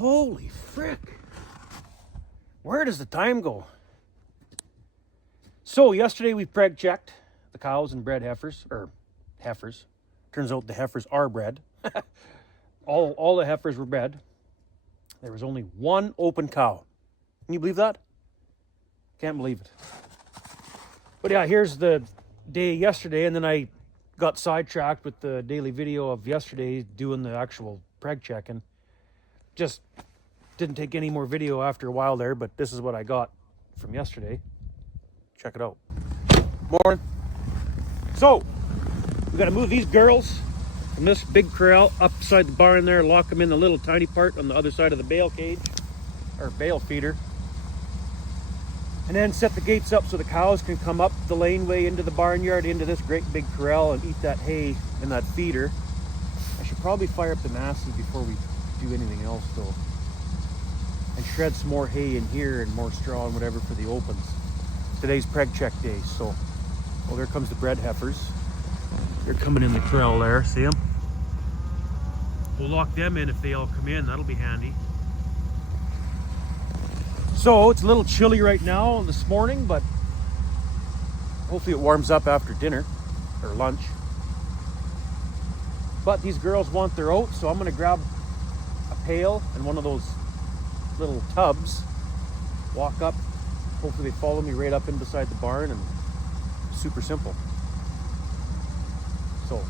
Holy frick. Where does the time go? So yesterday we preg checked the cows and bred heifers, or heifers. Turns out the heifers are bred. all the heifers were bred. There was only one open cow. Can you believe that? Can't believe it. But yeah, here's the day yesterday, and then I got sidetracked with the daily video of yesterday doing the actual preg checking. Just didn't take any more video after a while there, but this is what I got from yesterday. Check it out. Morning. So, we got to move these girls from this big corral up beside the barn there, lock them in the little tiny part on the other side of the bale cage, or bale feeder. And then set the gates up so the cows can come up the laneway into the barnyard, into this great big corral and eat that hay in that feeder. I should probably fire up the masses before we do anything else though. And shred some more hay in here and more straw and whatever for the opens. Today's preg check day, so, well, there comes the bred heifers. They're coming in the corral there, see them? We'll lock them in if they all come in, that'll be handy. So, it's a little chilly right now this morning, but hopefully it warms up after dinner, or lunch. But these girls want their oats, so I'm gonna grab a pail and one of those little tubs, walk up, hopefully they follow me right up in beside the barn, and super simple. So,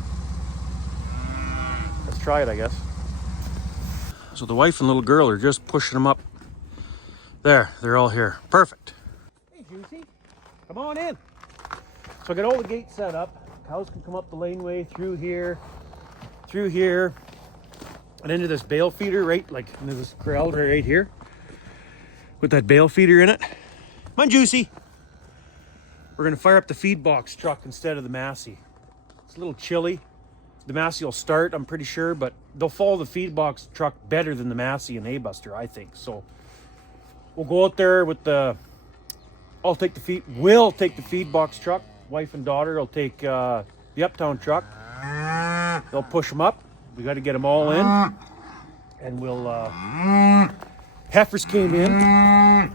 let's try it, I guess. So the wife and little girl are just pushing them up. There, they're all here. Perfect. Hey, Juicy, come on in. So I got all the gates set up. Cows can come up the laneway through here, and into this bale feeder, right, like into this corral right here, with that bale feeder in it. Come on, Juicy. We're gonna fire up the feed box truck instead of the Massey. It's a little chilly. The Massey will start, I'm pretty sure, but they'll follow the feed box truck better than the Massey and Hay-Buster, I think. So we'll go out there with the, we'll take the feed box truck. Wife and daughter will take the Uptown truck. They'll push them up. We got to get them all in. And we'll, heifers came in.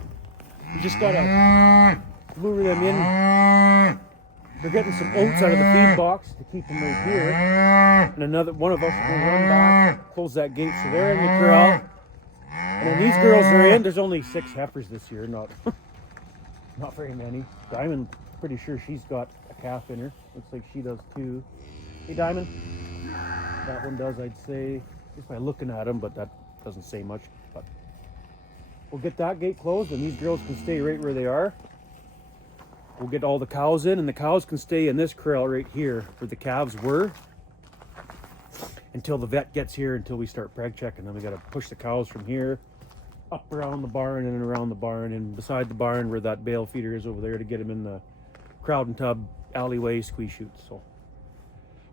We just got to lure them in. They're getting some oats out of the feed box to keep them right here. And another one of us will run back, close that gate, so they're in the corral. And when these girls are in, there's only 6 heifers this year, not very many. Diamond, pretty sure she's got a calf in her. Looks like she does too. Hey, Diamond. That one does, I'd say, just by looking at them, but that doesn't say much. But we'll get that gate closed, and these girls can stay right where they are. We'll get all the cows in, and the cows can stay in this corral right here where the calves were until the vet gets here, until we start preg checking. Then we got to push the cows from here up around the barn and around the barn and beside the barn where that bale feeder is over there to get them in the crowd and tub alleyway squeeze chutes. So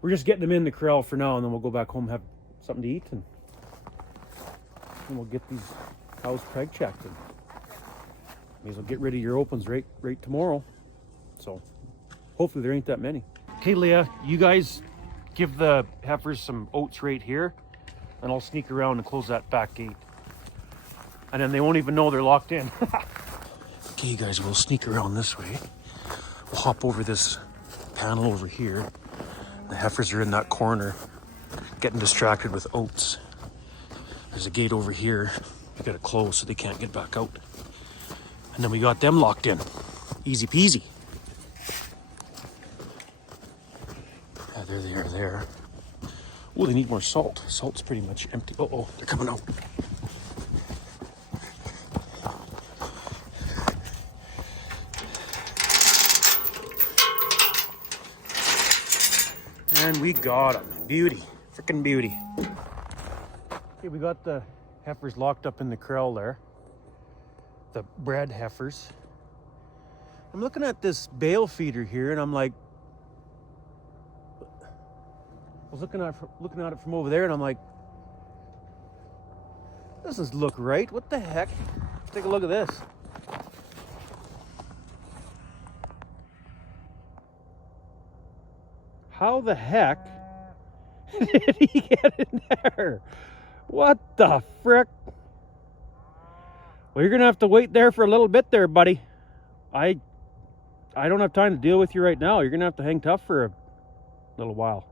we're just getting them in the corral for now, and then we'll go back home, have something to eat, and we'll get these cows preg checked. And may as well get rid of your opens right tomorrow. So hopefully there ain't that many. Okay, Leah, you guys give the heifers some oats right here, and I'll sneak around and close that back gate. And then they won't even know they're locked in. Okay, you guys, we'll sneak around this way. We'll hop over this panel over here. The heifers are in that corner, getting distracted with oats. There's a gate over here. We gotta close so they can't get back out. And then we got them locked in. Easy peasy. Yeah, there they are there. Oh, they need more salt. Salt's pretty much empty. Uh-oh, they're coming out. And we got them. Beauty. Freaking beauty. Okay, we got the heifers locked up in the corral there. The bred heifers. I'm looking at this bale feeder here, and I'm like, I was looking at it from over there, and I'm like, this doesn't look right. What the heck? Take a look at this. How the heck did he get in there? What the frick? Well, you're gonna have to wait there for a little bit there, buddy. I don't have time to deal with you right now. You're gonna have to hang tough for a little while.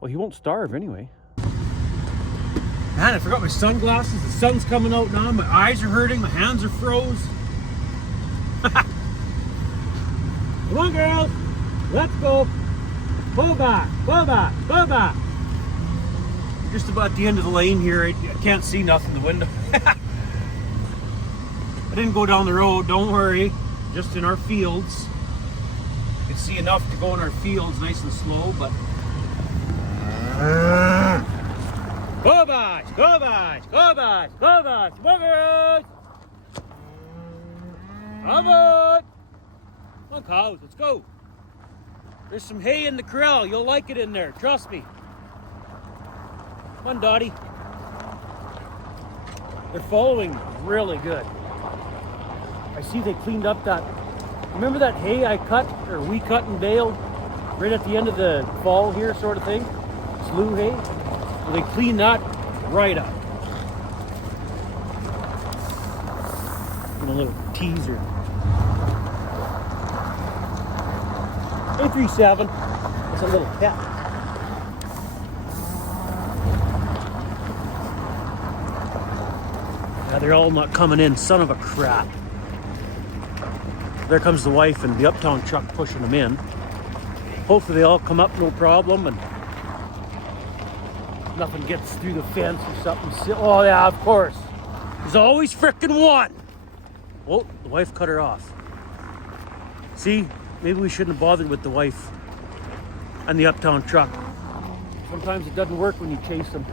Well, he won't starve anyway. Man, I forgot my sunglasses. The sun's coming out now. My eyes are hurting. My hands are froze. Come on, girls. Let's go. Pull back. Pull back. Pull back. Just about the end of the lane here. I can't see nothing in the window. I didn't go down the road. Don't worry. Just in our fields. You can see enough to go in our fields nice and slow, but... Go boys! Go boys! Go boys! Go boys! Buggers! Come on! Come on, cows, let's go. There's some hay in the corral. You'll like it in there. Trust me. Come on, Dottie. They're following really good. I see they cleaned up that... Remember that hay I cut, or we cut and baled right at the end of the fall here sort of thing? Slew hay? Well, they cleaned that right up. And a little teaser. 837. It's a little pet. Now they're all not coming in. Son of a crap. There comes the wife and the uptown truck pushing them in. Hopefully they all come up no problem and nothing gets through the fence or something. Oh yeah, of course. There's always frickin' one. Oh, the wife cut her off. See, maybe we shouldn't have bothered with the wife and the uptown truck. Sometimes it doesn't work when you chase them.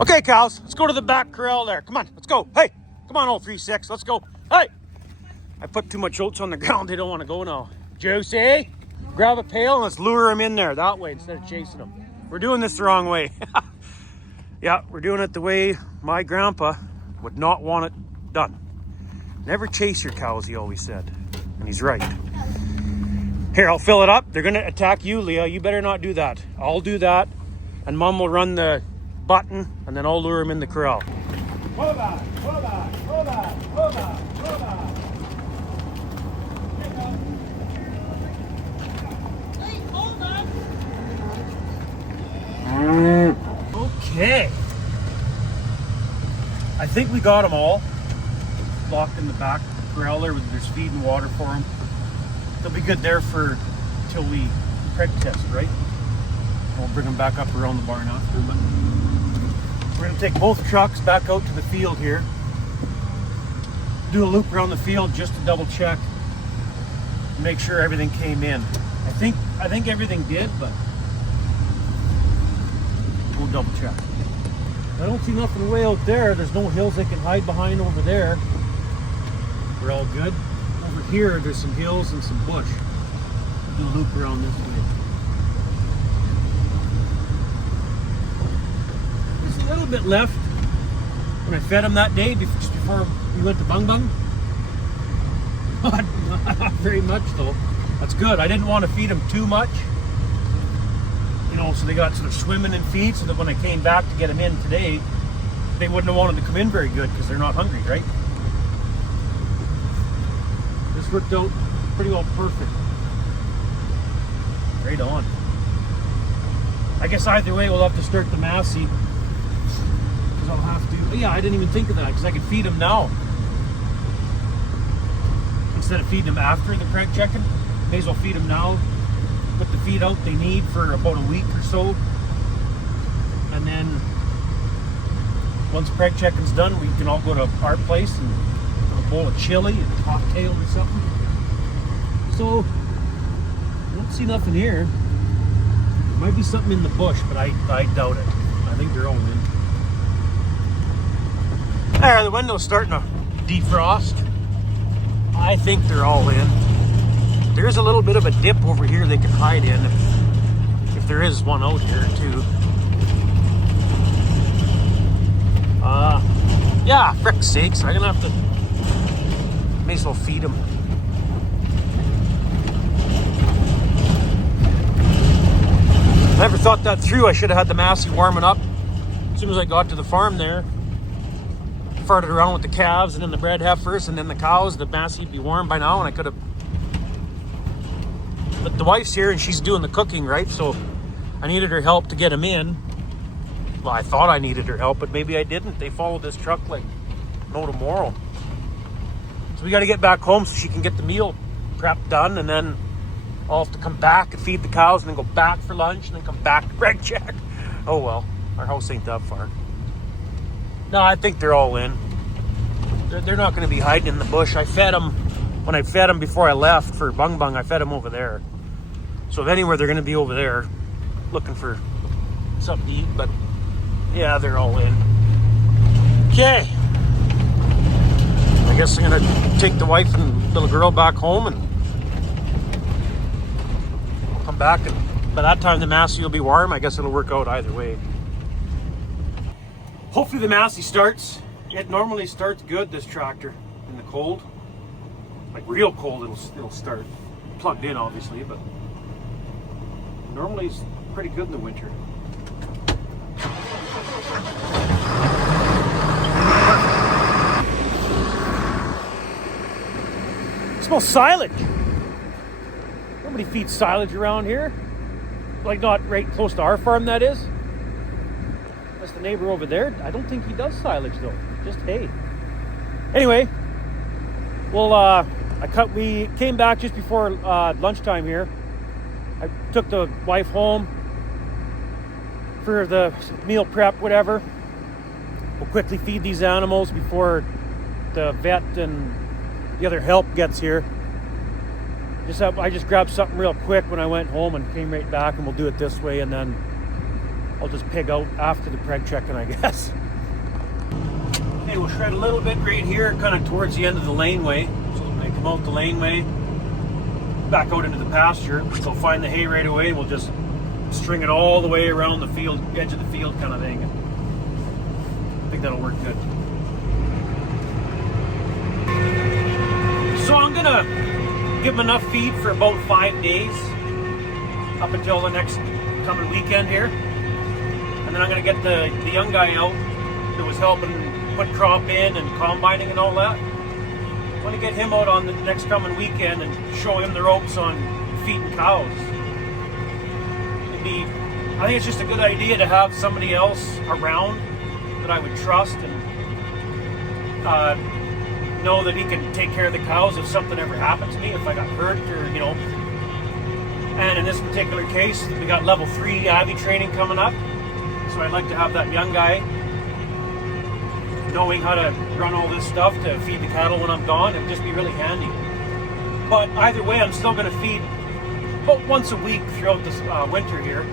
Okay, cows, let's go to the back corral there. Come on, let's go. Hey, come on, old 3-6, let's go. Hey! I put too much oats on the ground. They don't want to go now. Juicy, grab a pail and let's lure them in there that way instead of chasing them. We're doing this the wrong way. Yeah, we're doing it the way my grandpa would not want it done. Never chase your cows, he always said. And he's right. Here, I'll fill it up. They're going to attack you, Leah. You better not do that. I'll do that. And Mom will run the button and then I'll lure him in the corral. Go back, go back, go back, go back, go back. Okay. I think we got them all locked in the back corral there. There's feed and water for them. They'll be good there for till we Preg test, right? We'll bring them back up around the barn after. But we're going to take both trucks back out to the field here. Do a loop around the field just to double check. Make sure everything came in. I think everything did, but we'll double check. I don't see nothing way out there. There's no hills they can hide behind over there. We're all good. Over here, there's some hills and some bush. Do a loop around this way. There's a little bit left when I fed them that day just before we went to Bung Bung. Not very much though. That's good. I didn't want to feed them too much. You know, so they got sort of swimming in feed so that when I came back to get them in today, they wouldn't have wanted to come in very good because they're not hungry, right? This worked out pretty well perfect. Right on. I guess either way we'll have to start the Massey. Because I'll have to. Oh, yeah, I didn't even think of that because I could feed them now. Instead of feeding them after the Preg check-in, may as well feed them now. Put the feed out they need for about a week or so. And then once Preg check-in's done, we can all go to our place and have a bowl of chili and a cocktail or something. So, I don't see nothing here. There might be something in the bush, but I doubt it. I think they're all in. There, the window's starting to defrost. I think they're all in. There's a little bit of a dip over here they can hide in if there is one out here too. Yeah, frick's sakes, I'm gonna have to, may as well feed them. Never thought that through. I should have had the Massey warming up as soon as I got to the farm there. farted around with the calves and then the bred heifers and then the cows. The Massey would be warm by now, and I could have. But the wife's here and she's doing the cooking, right? So I needed her help to get them in. Well, I thought I needed her help, but maybe I didn't. They followed this truck like no tomorrow. So we got to get back home so she can get the meal prep done, and then I'll have to come back and feed the cows and then go back for lunch and then come back to Preg check. Oh well, our house ain't that far. No, I think they're all in. They're not going to be hiding in the bush. I fed them, when I fed them before I left for Bung Bung, I fed them over there. So if anywhere, they're going to be over there looking for something to eat, but yeah, they're all in. Okay. I guess I'm going to take the wife and little girl back home and come back, and by that time the Massey will be warm. I guess it'll work out either way. Hopefully the Massey starts. It normally starts good, this tractor, in the cold. Like real cold, it'll start. Plugged in, obviously, but normally it's pretty good in the winter. It smells silage. Nobody feeds silage around here. Like, not right close to our farm, that is. That's the neighbor over there. I don't think he does silage though. Just hay. Anyway, well, we came back just before lunchtime here. I took the wife home for the meal prep, whatever. We'll quickly feed these animals before the vet and the other help gets here. I just grabbed something real quick when I went home and came right back, and we'll do it this way, and then I'll just pig out after the preg checking, I guess. Okay, we'll shred a little bit right here, kind of towards the end of the laneway. So when I come out the laneway, back out into the pasture, so find the hay right away, and we'll just string it all the way around the field, edge of the field kind of thing. I think that'll work good. So I'm gonna give them enough feed for about 5 days, up until the next coming weekend here. And then I'm gonna get the young guy out that was helping put crop in and combining and all that. I want to get him out on the next coming weekend and show him the ropes on feeding cows. I think it's just a good idea to have somebody else around that I would trust and know that he can take care of the cows if something ever happened to me, if I got hurt or, you know. And in this particular case, we got level 3 Abby training coming up. So I'd like to have that young guy knowing how to run all this stuff to feed the cattle when I'm gone. It would just be really handy. But either way, I'm still going to feed about once a week throughout this winter here.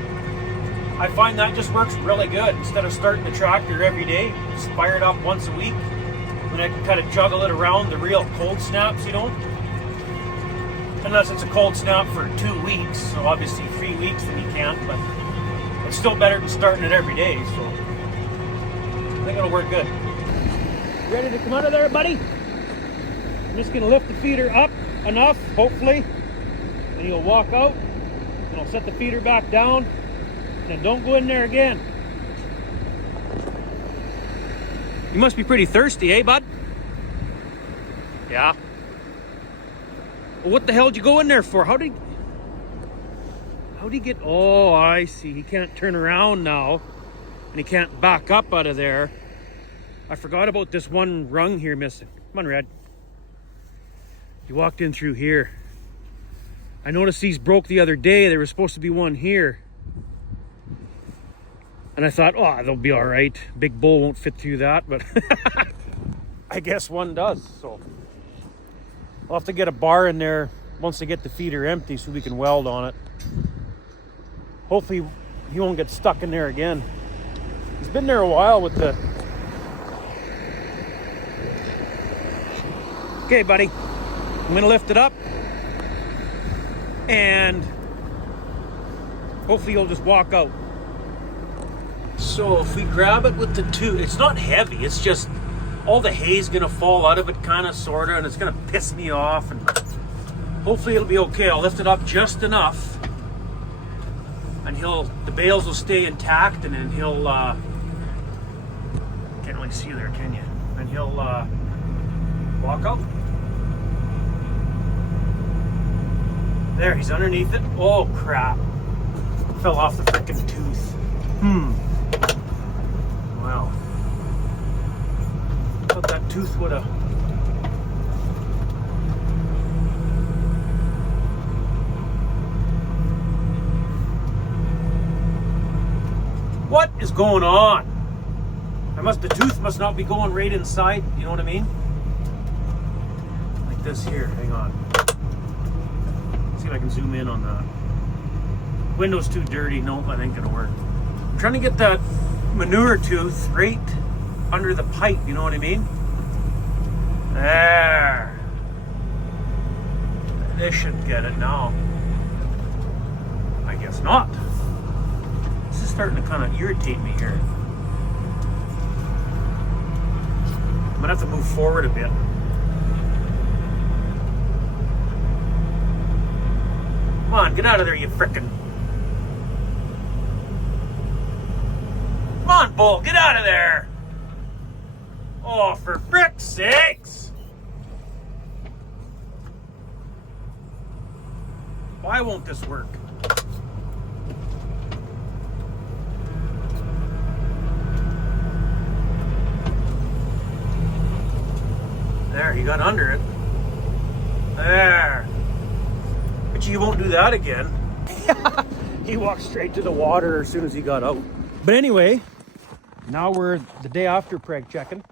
I find that just works really good. Instead of starting the tractor every day, just fire it up once a week. And I can kind of juggle it around the real cold snaps, you know. Unless it's a cold snap for 2 weeks. So obviously 3 weeks, then you can't. But it's still better than starting it every day. So I think it'll work good. Ready to come out of there, buddy? I'm just going to lift the feeder up enough, hopefully. And you'll walk out. And I'll set the feeder back down. And then don't go in there again. You must be pretty thirsty, eh, bud? Yeah. Well, what the hell did you go in there for? How'd he get... Oh, I see. He can't turn around now. And he can't back up out of there. I forgot about this one rung here missing. Come on, Red. He walked in through here. I noticed these broke the other day. There was supposed to be one here. And I thought, oh, they'll be all right. Big bull won't fit through that, but I guess one does. So I'll have to get a bar in there once I get the feeder empty so we can weld on it. Hopefully he won't get stuck in there again. He's been there a while with the... Okay, buddy. I'm gonna lift it up and hopefully you'll just walk out. So if we grab it with the two, it's not heavy, it's just all the hay's gonna fall out of it, kind of, sort of, and it's gonna piss me off, and hopefully it'll be okay. I'll lift it up just enough and the bales will stay intact, and then he'll, can't really see there, can you? and he'll walk out. There, he's underneath it. Oh crap. Fell off the frickin' tooth. Wow. Thought that tooth would have. What is going on? The tooth must not be going right inside, you know what I mean? Like this here, hang on. See if I can zoom in on that. Window's too dirty, nope, that ain't gonna work. I'm trying to get that manure tooth right under the pipe, you know what I mean? There. This should get it now. I guess not. This is starting to kind of irritate me here. I'm gonna have to move forward a bit. Come on, get out of there, you frickin'. Come on, bull, get out of there. Oh, for frick's sakes. Why won't this work? There, he got under it. There. But you won't do that again. He walked straight to the water as soon as he got out. But anyway, now we're the day after preg checking.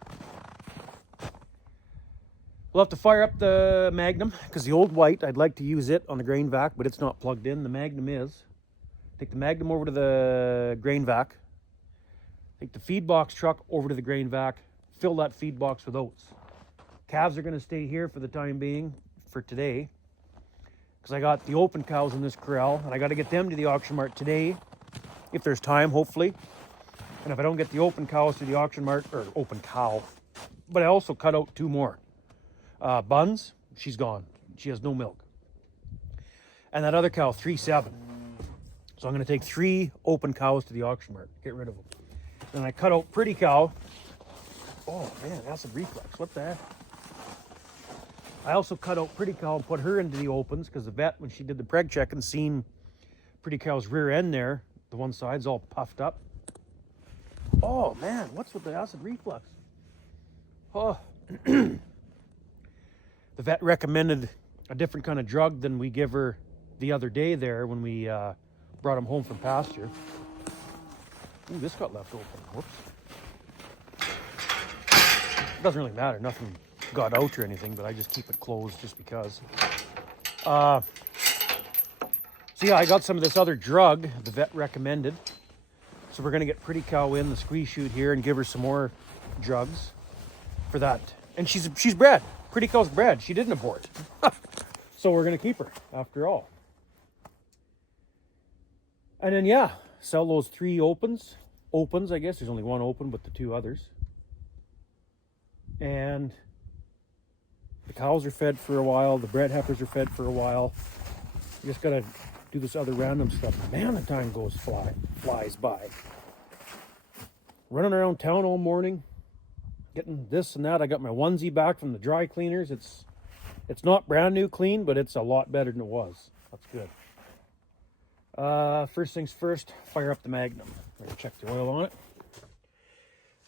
We'll have to fire up the Magnum because the old white, I'd like to use it on the grain vac, but it's not plugged in. The Magnum is. Take the Magnum over to the grain vac. Take the feed box truck over to the grain vac. Fill that feed box with oats. Calves are going to stay here for the time being, for today, because I got the open cows in this corral, and I got to get them to the auction mart today, if there's time, hopefully. And if I don't get the open cows to the auction mart, or open cow, but I also cut out 2 more. Buns, she's gone. She has no milk. And that other cow, 3-7. So I'm going to take 3 open cows to the auction mart, get rid of them. Then I cut out Pretty Cow. Oh man, acid reflux, what the heck? I also cut out Pretty Cow and put her into the opens because the vet, when she did the preg checking, seen Pretty Cow's rear end there. The one side's all puffed up. Oh man, what's with the acid reflux? Oh. The vet recommended a different kind of drug than we give her the other day there when we brought him home from pasture. Ooh, this got left open. Whoops. It doesn't really matter. Nothing got out or anything, but I just keep it closed just because. So yeah, I got some of this other drug the vet recommended. So we're going to get Pretty Cow in the squeeze chute here and give her some more drugs for that. And she's bred. Pretty Cow's bred. She didn't abort. So we're going to keep her after all. And then yeah, sell those 3 opens. Opens, I guess. There's only 1 open, but the 2 others. And the cows are fed for a while. The bred heifers are fed for a while. You just got to do this other random stuff. Man, the time flies by. Running around town all morning, getting this and that. I got my onesie back from the dry cleaners. It's not brand new clean, but it's a lot better than it was. That's good. First things first, fire up the Magnum. I'm going to check the oil on it.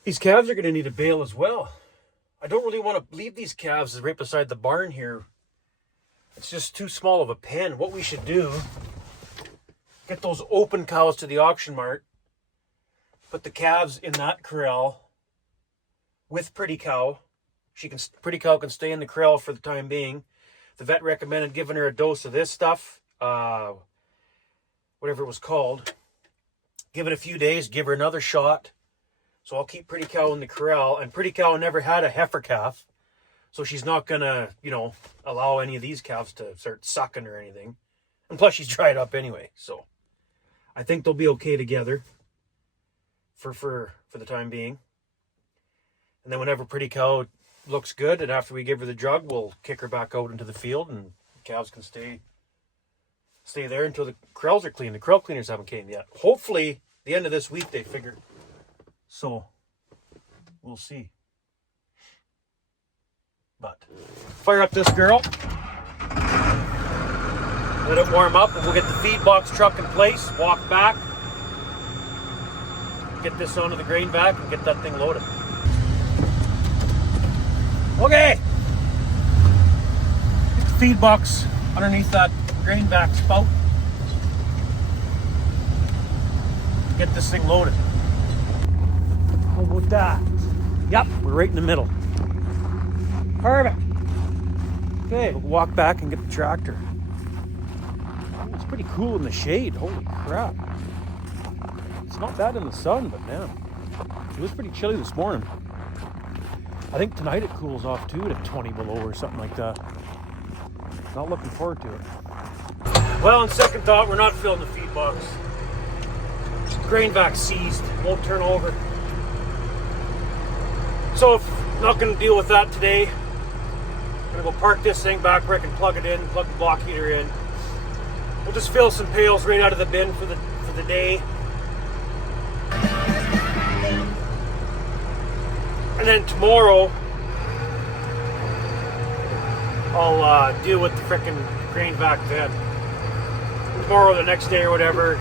These calves are going to need a bale as well. I don't really want to leave these calves right beside the barn here. It's just too small of a pen. What we should do, get those open cows to the auction mart, put the calves in that corral with Pretty Cow. Pretty Cow can stay in the corral for the time being. The vet recommended giving her a dose of this stuff, whatever it was called. Give it a few days, give her another shot. So I'll keep Pretty Cow in the corral, and Pretty Cow never had a heifer calf, so she's not gonna, allow any of these calves to start sucking or anything. And plus she's dried up anyway, so I think they'll be okay together for the time being. And then whenever Pretty Cow looks good, and after we give her the drug, we'll kick her back out into the field, and the calves can stay there until the corrals are clean. The corral cleaners haven't came yet. Hopefully, the end of this week they figure. So, we'll see. But fire up this girl. Let it warm up, and we'll get the feed box truck in place, walk back, get this onto the grain vac, and get that thing loaded. Okay. Get the feed box underneath that grain vac spout. Get this thing loaded. How about that? Yep, we're right in the middle. Perfect. Okay, we'll walk back and get the tractor. Oh, it's pretty cool in the shade. Holy crap. It's not bad in the sun, but man, it was pretty chilly this morning. I think tonight it cools off too to 20 below or something like that. Not looking forward to it. Well, on second thought, we're not filling the feed box. Grain vac seized, won't turn over. So if not going to deal with that today, I'm going to go park this thing back where I can plug it in, plug the block heater in. We'll just fill some pails right out of the bin for the day. And then tomorrow, I'll deal with the frickin' grain vac then. Tomorrow, the next day or whatever.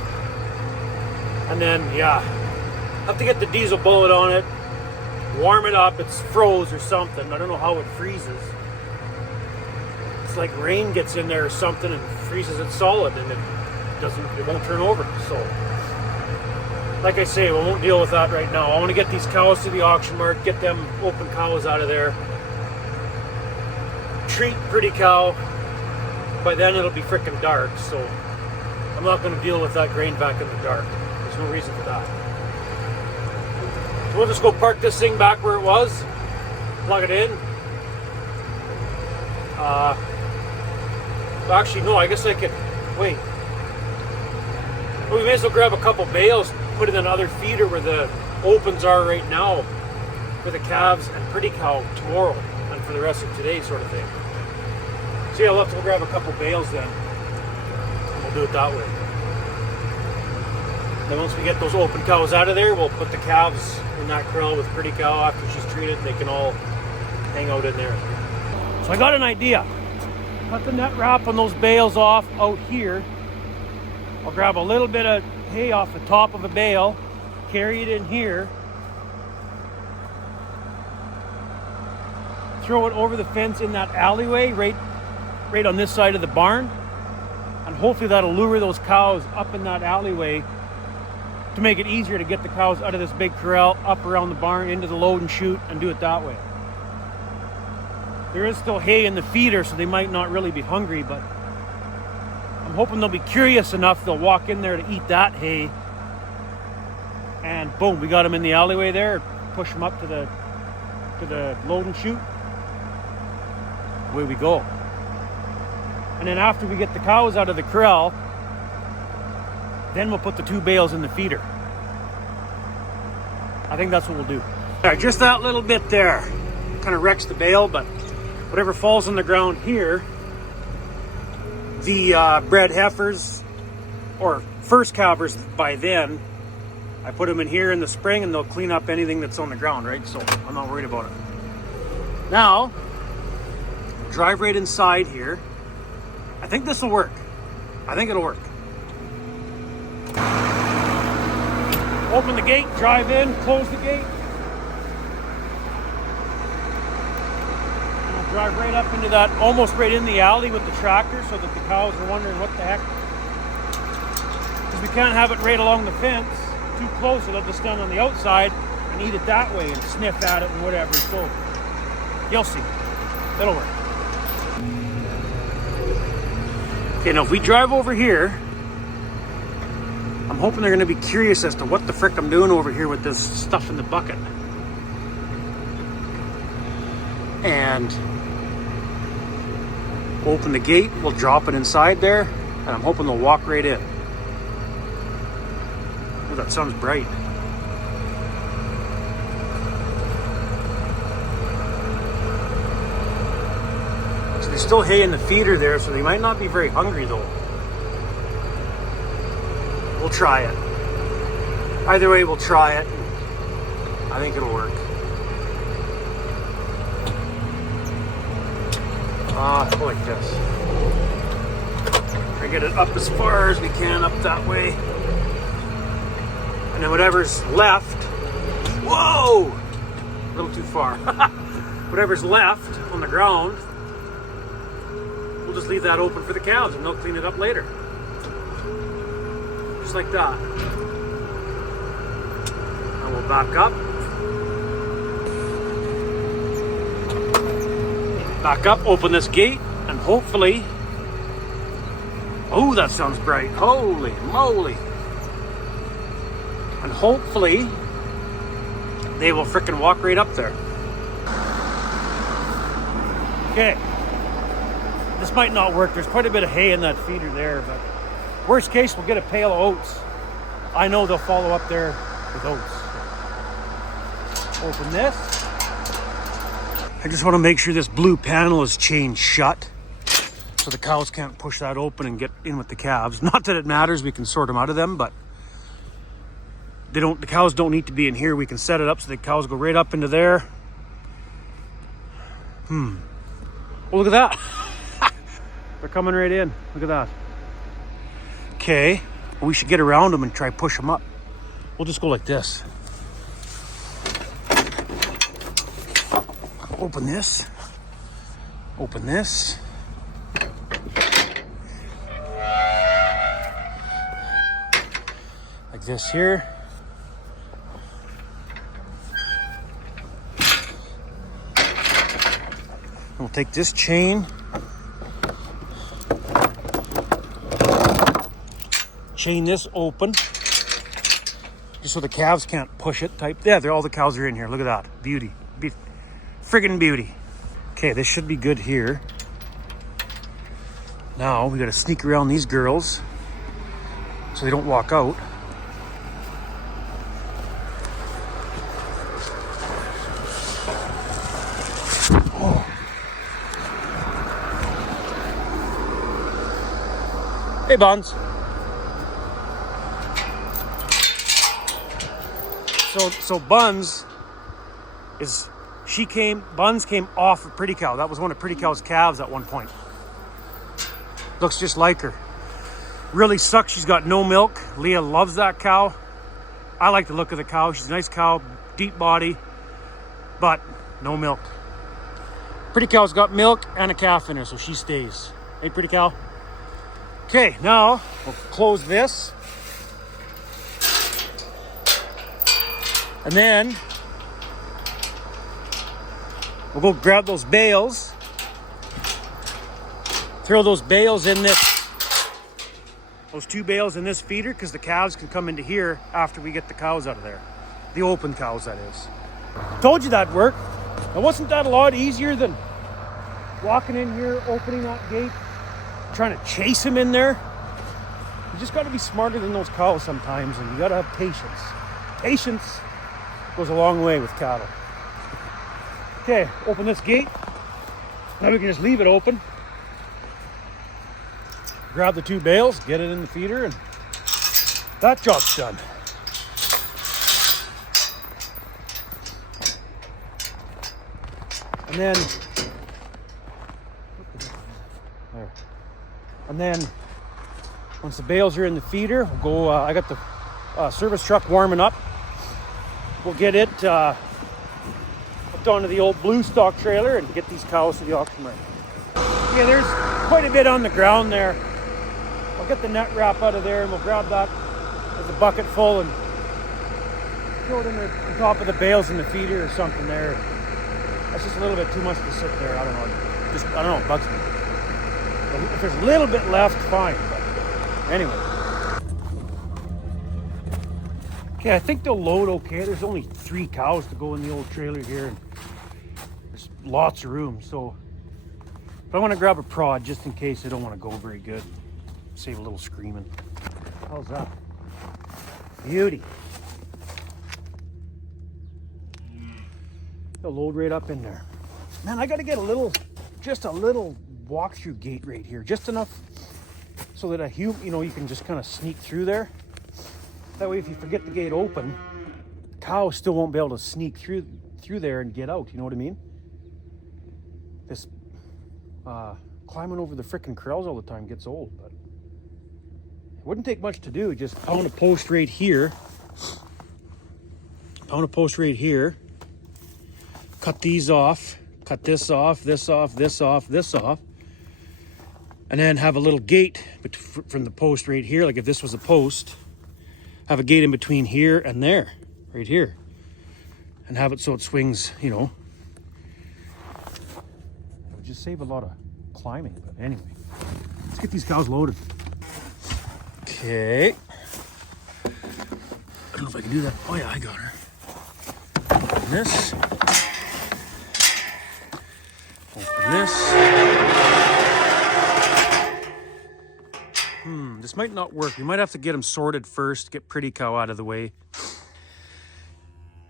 And then, yeah, have to get the diesel bullet on it, warm it up. It's froze or something. I don't know how it freezes. It's like rain gets in there or something and freezes it solid, and it won't turn over. So, like I say, we won't deal with that right now. I want to get these cows to the auction mart, get them open cows out of there. Treat pretty cow. By then it'll be freaking dark, so I'm not going to deal with that grain vac in the dark. There's no reason for that. So we'll just go park this thing back where it was, plug it in. Actually, no, I guess I could, wait. Well, we may as well grab a couple bales, put it in another feeder where the opens are right now for the calves and pretty cow tomorrow and for the rest of today sort of thing. So yeah, we'll grab a couple bales then. And we'll do it that way. Then once we get those open cows out of there, we'll put the calves in that corral with pretty cow after she's treated. They can all hang out in there. So I got an idea. Cut the net wrap on those bales off out here. I'll grab a little bit of hay off the top of a bale, carry it in here, throw it over the fence in that alleyway right on this side of the barn, and hopefully that'll lure those cows up in that alleyway to make it easier to get the cows out of this big corral, up around the barn, into the load and chute, and do it that way. There is still hay in the feeder, so they might not really be hungry, but I'm hoping they'll be curious enough they'll walk in there to eat that hay. And boom, we got them in the alleyway there. Push them up to the load and chute. Away we go. And then after we get the cows out of the corral, then we'll put the 2 bales in the feeder. I think that's what we'll do. All right, just that little bit there. Kind of wrecks the bale, but whatever falls on the ground here, the bred heifers, or first calvers by then, I put them in here in the spring and they'll clean up anything that's on the ground, right? So I'm not worried about it. Now, drive right inside here. I think this will work. I think it'll work. Open the gate, drive in, close the gate. And I'll drive right up into that, almost right in the alley with the tractor, so that the cows are wondering what the heck. Because we can't have it right along the fence too close, so they'll just stand on the outside and eat it that way and sniff at it and whatever. So you'll see. It'll work. Okay, now if we drive over here, I'm hoping they're going to be curious as to what the frick I'm doing over here with this stuff in the bucket. And open the gate, we'll drop it inside there, and I'm hoping they'll walk right in. Oh, that sounds bright. So there's still hay in the feeder there, so they might not be very hungry though. We'll try it. Either way, we'll try it. I think it'll work. Go like this. Try to get it up as far as we can, up that way. And then whatever's left, whoa! A little too far. Whatever's left on the ground, we'll just leave that open for the cows and they'll clean it up later. Just like that. And we'll back up. Back up, open this gate, and hopefully... Oh, that sounds bright. Holy moly. And hopefully, they will frickin' walk right up there. Okay. This might not work. There's quite a bit of hay in that feeder there, but worst case, we'll get a pail of oats. I know they'll follow up there with oats. Open this. I just want to make sure this blue panel is chained shut so the cows can't push that open and get in with the calves. Not that it matters, we can sort them out of them, but the cows don't need to be in here. We can set it up so the cows go right up into there. Oh, look at that. They're coming right in. Look at that. Okay, we should get around them and try push them up. We'll just go like this. Open this. Open this. Like this here. We'll take this chain. Chain this open. Just so the calves can't push it type. Yeah, all the cows are in here. Look at that. Beauty. Friggin' beauty. Okay, this should be good here. Now we gotta sneak around these girls so they don't walk out. Oh. Hey, Buns. So Buns is... Buns came off of Pretty Cow. That was one of Pretty Cow's calves at one point. Looks just like her. Really sucks she's got no milk. Leah loves that cow. I like the look of the cow. She's a nice cow, deep body, but no milk. Pretty Cow's got milk and a calf in her, so she stays. Hey, Pretty Cow. Okay, now we'll close this. And then we'll go grab those bales, throw those bales in those 2 bales in this feeder, because the calves can come into here after we get the cows out of there. The open cows, that is. Told you that'd work. Now, wasn't that a lot easier than walking in here, opening that gate, trying to chase him in there? You just got to be smarter than those cows sometimes, and you got to have patience. Patience goes a long way with cattle. Okay, open this gate. Now we can just leave it open. Grab the 2 bales, get it in the feeder, and that job's done. And then, there. And then, once the bales are in the feeder, we'll go. I got the service truck warming up. We'll get it hooked onto the old blue stock trailer and get these cows to the auction ring. Yeah, there's quite a bit on the ground there. I'll get the net wrap out of there and we'll grab that with a bucket full and throw it in there on top of the bales in the feeder or something there. That's just a little bit too much to sit there. I don't know. It bugs me. But if there's a little bit left, fine. But anyway. Okay, I think they'll load okay. There's only 3 cows to go in the old trailer here, and there's lots of room. So if I want to grab a prod, just in case they don't want to go very good, save a little screaming. How's that? Beauty. They'll load right up in there. Man, I got to get just a little walk-through gate right here, just enough so that you can just kind of sneak through there. That way, if you forget the gate open, cows still won't be able to sneak through there and get out. You know what I mean? climbing over the frickin' corrals all the time gets old, but it wouldn't take much to do. Just pound a post right here. Pound a post right here. Cut these off. Cut this off, this off, this off, this off. And then have a little gate from the post right here. Like if this was a post, have a gate in between here and there, right here. And have it so it swings, you know. It would just save a lot of climbing, but anyway. Let's get these cows loaded. Okay. I don't know if I can do that. Oh yeah, I got her. Open this. Open this. This might not work. We might have to get them sorted first, get Pretty Cow out of the way.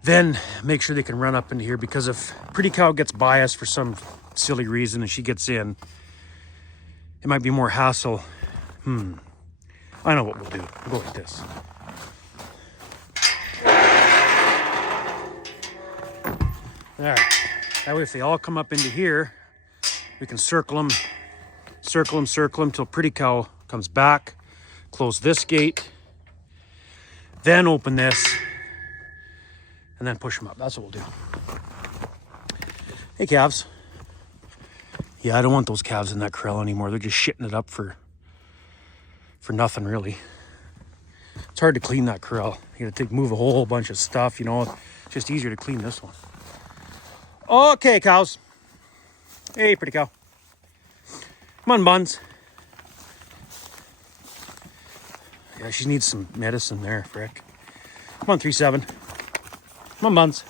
Then make sure they can run up into here, because if Pretty Cow gets biased for some silly reason and she gets in, it might be more hassle. I know what we'll do. We'll go like this. There. That way if they all come up into here, we can circle them till Pretty Cow comes back. Close this gate. Then open this. And then push them up. That's what we'll do. Hey, calves. Yeah, I don't want those calves in that corral anymore. They're just shitting it up for nothing, really. It's hard to clean that corral. You gotta move a whole bunch of stuff, you know. It's just easier to clean this one. Okay, cows. Hey, Pretty Cow. Come on, Buns. Yeah, she needs some medicine there, frick. Come on, 3-7. Come on, Buns.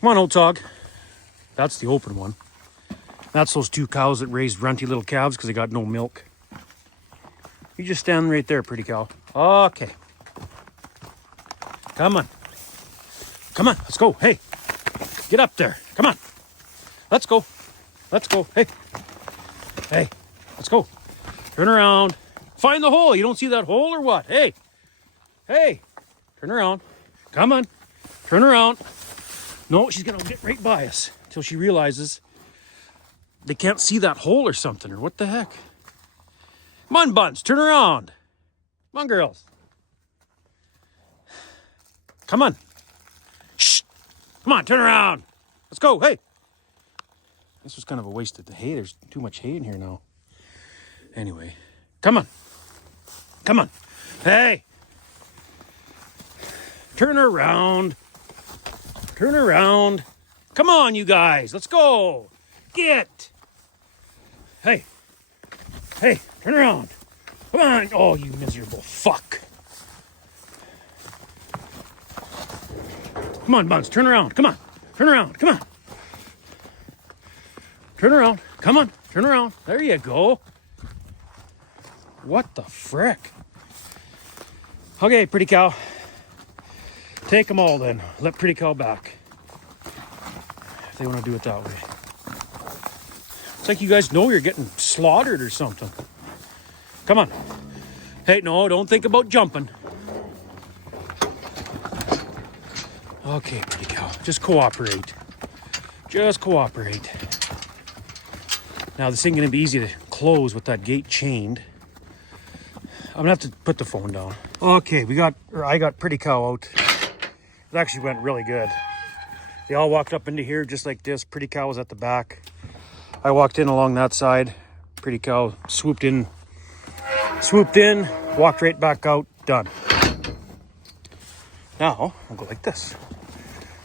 Come on, Old Tog. That's the open one. That's those two cows that raised runty little calves because they got no milk. You just stand right there, Pretty Cow. Okay. Come on. Come on, let's go. Hey, get up there. Come on. Let's go. Let's go. Hey. Hey, let's go. Turn around. Find the hole. You don't see that hole or what? Hey. Hey. Turn around. Come on. Turn around. No, she's going to get right by us until she realizes they can't see that hole or something, or what the heck. Come on, Buns. Turn around. Come on, girls. Come on. Shh. Come on, turn around. Let's go. Hey. This was kind of a waste of the hay. There's too much hay in here now. Anyway. Come on. Come on. Hey. Turn around. Turn around. Come on, you guys. Let's go. Get. Hey. Hey, turn around. Come on. Oh, you miserable fuck. Come on, Buns. Turn around. Come on. Turn around. Come on. Turn around. Come on. Turn around. There you go. What the frick? Okay, Pretty Cow. Take them all then. Let Pretty Cow back. If they want to do it that way. It's like you guys know you're getting slaughtered or something. Come on. Hey, no, don't think about jumping. Okay, Pretty Cow. Just cooperate. Just cooperate. Now, this ain't going to be easy to close with that gate chained. I'm going to have to put the phone down. Okay, I got Pretty Cow out. It actually went really good. They all walked up into here just like this. Pretty Cow was at the back. I walked in along that side. Pretty Cow swooped in, walked right back out, done. Now, I'll go like this.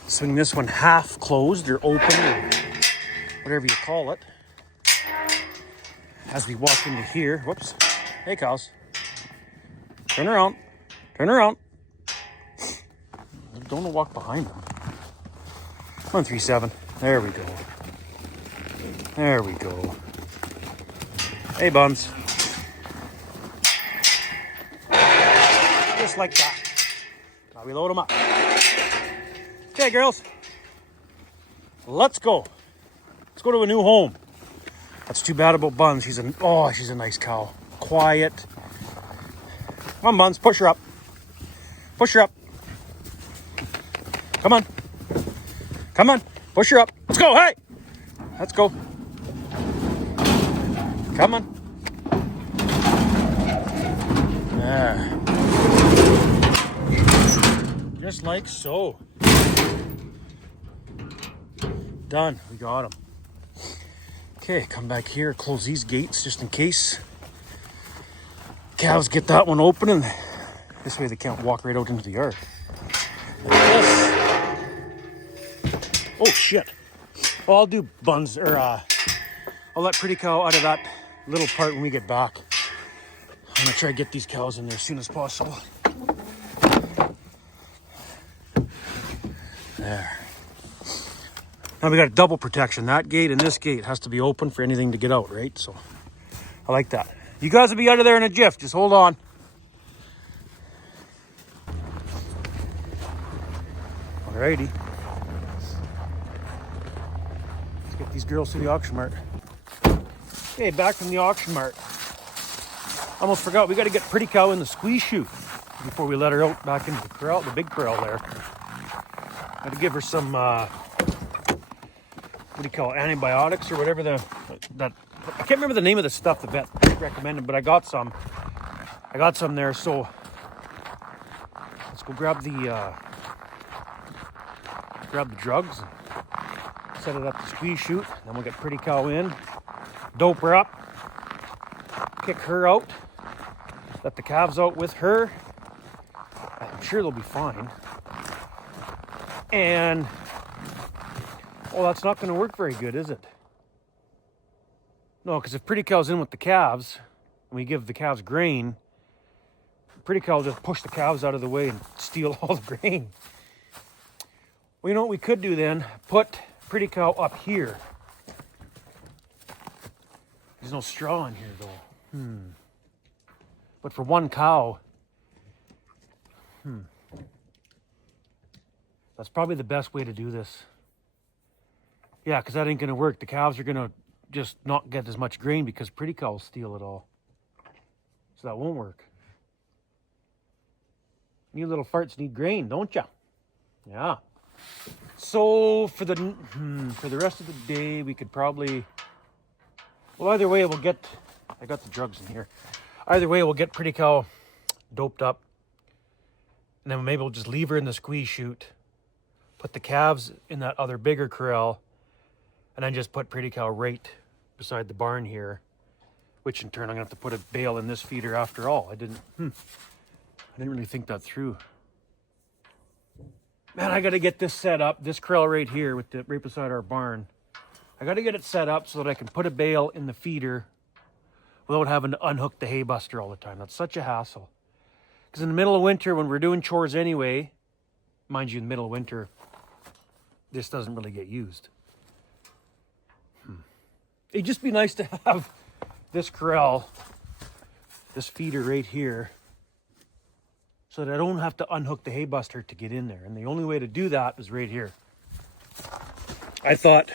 Swing this one half closed or open or whatever you call it. As we walk into here, whoops. Hey, cows. Turn around. Turn around. Don't walk behind them. Come on, 3-7. There we go. There we go. Hey, Buns. Just like that. Now we load them up. Okay, girls. Let's go. Let's go to a new home. That's too bad about Buns. She's a nice cow. Quiet. Come on, Buns. Push her up. Push her up. Come on. Come on. Push her up. Let's go. Hey. Let's go. Come on. There. Just like so. Done. We got them. Okay, come back here, close these gates just in case cows get that one open, and this way they can't walk right out into the yard. Like this. Oh shit. Well, I'll do buns, or I'll let Pretty Cow out of that little part when we get back. I'm gonna try to get these cows in there as soon as possible. There. Now we got double protection. That gate and this gate has to be open for anything to get out, right? So I like that. You guys will be out of there in a jiff. Just hold on. Alrighty. Let's get these girls to the auction mart. Okay, back from the auction mart. Almost forgot, we got to get Pretty Cow in the squeeze chute before we let her out back into the corral, the big corral there. Got to give her some, what do you call it, antibiotics or whatever that, I can't remember the name of the stuff the vet recommended, but I got some there, so let's go grab the drugs and set it up the squeeze chute. Then we'll get Pretty Cow in, dope her up, kick her out, let the calves out with her. I'm sure they'll be fine. And, well, that's not going to work very good, is it? No, because if Pretty Cow's in with the calves, and we give the calves grain, Pretty Cow will just push the calves out of the way and steal all the grain. Well, you know what we could do then? Put Pretty Cow up here. There's no straw in here, though. But for one cow, that's probably the best way to do this. Yeah, because that ain't going to work. The calves are going to just not get as much grain because Pretty Cow will steal it all. So that won't work. You little farts need grain, don't ya? Yeah. So for the rest of the day, we could probably, well, either way we'll get, I got the drugs in here. Either way we'll get Pretty Cow doped up, and then maybe we'll just leave her in the squeeze chute, put the calves in that other bigger corral, and then just put Pretty Cow right beside the barn here, which in turn I'm gonna have to put a bale in this feeder after all. I didn't really think that through. Man, I gotta get this set up, this corral right here with the right beside our barn. I gotta get it set up so that I can put a bale in the feeder without having to unhook the hay buster all the time. That's such a hassle. Because in the middle of winter, when we're doing chores anyway, mind you, in the middle of winter, this doesn't really get used. It'd just be nice to have this corral, this feeder right here, so that I don't have to unhook the hay buster to get in there. And the only way to do that is right here. I thought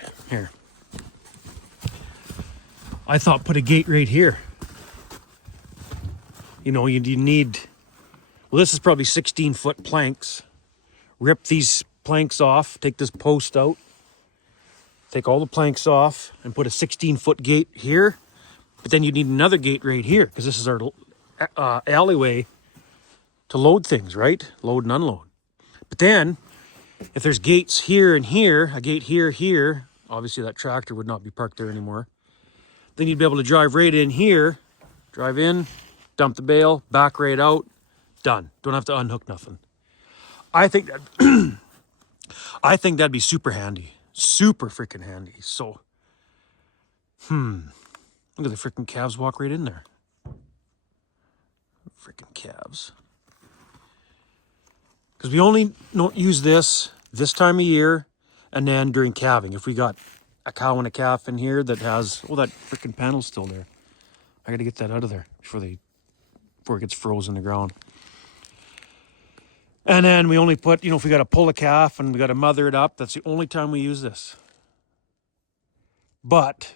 put a gate right here. You know, you need, well, this is probably 16-foot planks. Rip these planks off, take this post out, take all the planks off, and put a 16-foot gate here. But then you need another gate right here, because this is our alleyway to load things, right? Load and unload. But then, if there's gates here and here, a gate here, here, obviously that tractor would not be parked there anymore. Then you'd be able to drive right in here, drive in, dump the bale, back right out, done. Don't have to unhook nothing. I think that'd be super handy. Super freaking handy. So, look at the freaking calves walk right in there. Freaking calves. Because we only don't use this time of year and then during calving. If we got a cow and a calf in here that has, oh, that freaking panel's still there. I got to get that out of there before it gets frozen in the ground. And then we only put, you know, if we got to pull a calf and we got to mother it up, that's the only time we use this. But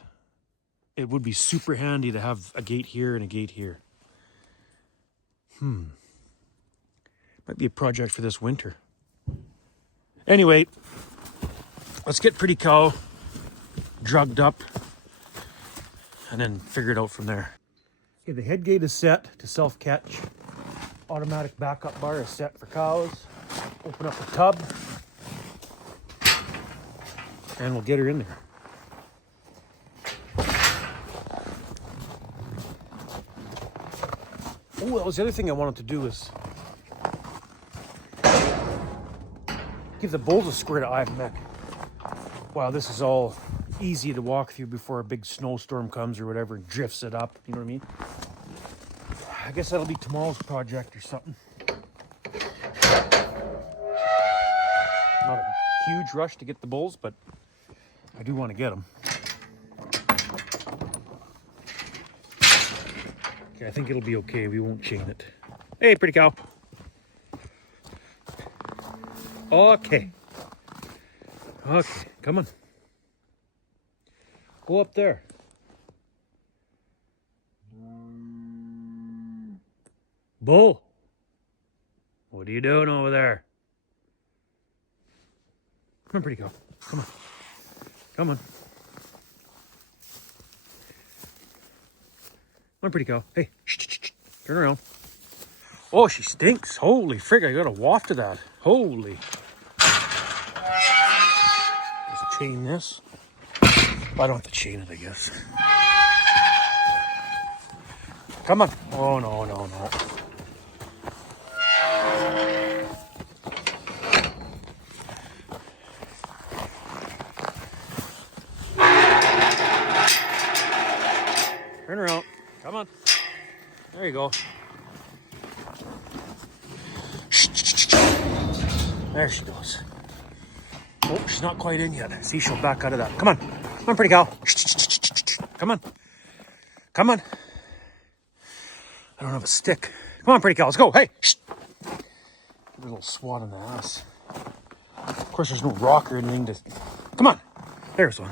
it would be super handy to have a gate here and a gate here. Might be a project for this winter. Anyway, let's get Pretty Cow drugged up, and then figure it out from there. Okay, the head gate is set to self-catch. Automatic backup bar is set for cows. Open up the tub, and we'll get her in there. Oh, that was the other thing I wanted to do is give the bulls a squirt of Ivermectin. Wow, this is all easy to walk through before a big snowstorm comes or whatever and drifts it up. You know what I mean? I guess that'll be tomorrow's project or something. Not a huge rush to get the bulls, but I do want to get them. Okay, I think it'll be okay. We won't chain it. Hey, pretty cow. Okay. Okay, come on. Go up there. Bull. What are you doing over there? Come on, pretty cow. Come on. Come on. Come on, pretty cow. Hey, shh. Turn around. Oh, she stinks. Holy frig, I got a waft of that. Holy. Just chain this. I don't have to chain it, I guess. Come on. Oh, no. Turn around. Come on. There you go. There she goes. Oh, she's not quite in yet. See, she'll back out of that. Come on. Come on, pretty cow. Come on. Come on. I don't have a stick. Come on, pretty cow. Let's go. Hey. Give her a little swat in the ass. Of course, there's no rock or anything to... Come on. There's one.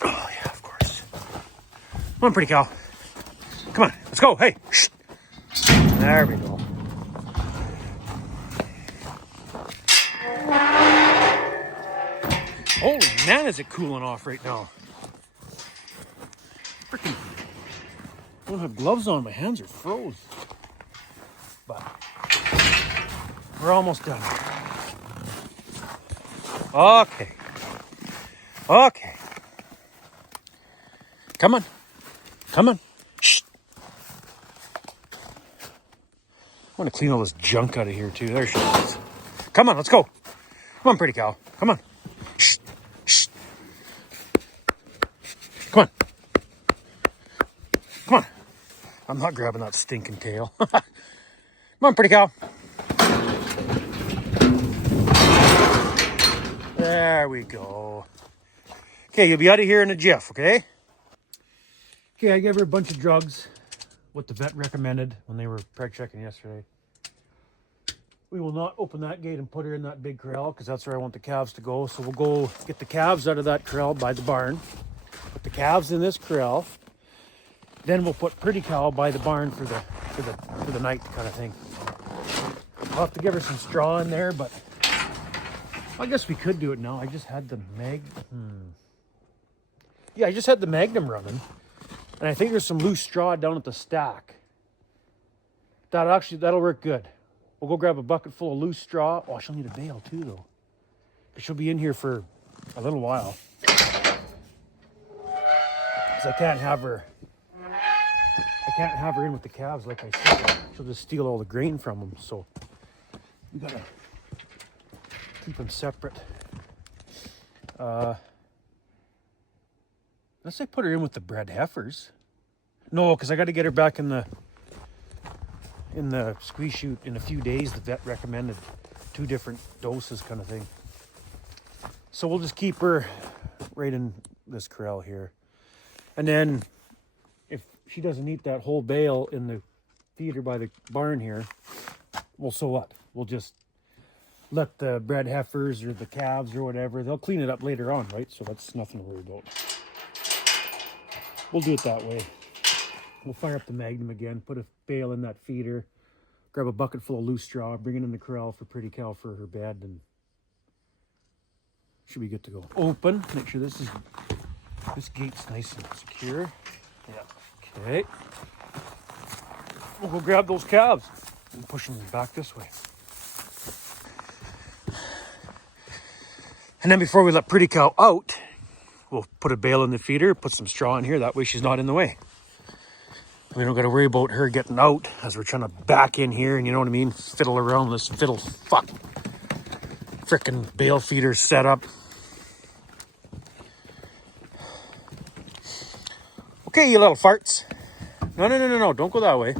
Oh, yeah, of course. Come on, pretty cow. Come on. Let's go. Hey. There we go. Holy man, is it cooling off right now. Freaking, I don't have gloves on. My hands are froze. But we're almost done. Okay. Okay. Come on. Come on. Shh. I want to clean all this junk out of here too. There she is. Come on, let's go. Come on, pretty cow. Come on. Shh. Shh. Come on. Come on. I'm not grabbing that stinking tail. Come on, pretty cow. There we go. Okay, you'll be out of here in a jiff, okay? Okay, I gave her a bunch of drugs, what the vet recommended when they were preg checking yesterday. We will not open that gate and put her in that big corral because that's where I want the calves to go. So we'll go get the calves out of that corral by the barn, put the calves in this corral, then we'll put pretty cow by the barn for the night kind of thing. I'll have to give her some straw in there, but I guess we could do it now. I just had the I just had the Magnum running, and I think there's some loose straw down at the stack. That'll work good. We'll go grab a bucket full of loose straw. Oh, she'll need a bale too, though, because she'll be in here for a little while. Because I can't have her in with the calves, like I said. She'll just steal all the grain from them. So we gotta keep them separate. Unless I put her in with the bred heifers. No, because I got to get her back in the squeeze chute in a few days. The vet recommended 2 different doses kind of thing. So we'll just keep her right in this corral here. And then if she doesn't eat that whole bale in the feeder by the barn here, well, so what? We'll just let the bred heifers or the calves or whatever, they'll clean it up later on, right? So that's nothing to worry about. We'll do it that way. We'll fire up the Magnum again, put a bale in that feeder, grab a bucket full of loose straw, bring it in the corral for pretty cow for her bed, and Should be good to go. Open. Make sure this gate's nice and secure. Yeah. Okay. We'll go grab those calves and push them back this way. And then before we let Pretty Cow out, we'll put a bale in the feeder, put some straw in here. That way she's not in the way. We don't got to worry about her getting out as we're trying to back in here and, you know what I mean, fiddle around this frickin' bale feeder setup. Okay, you little farts. No, don't go that way.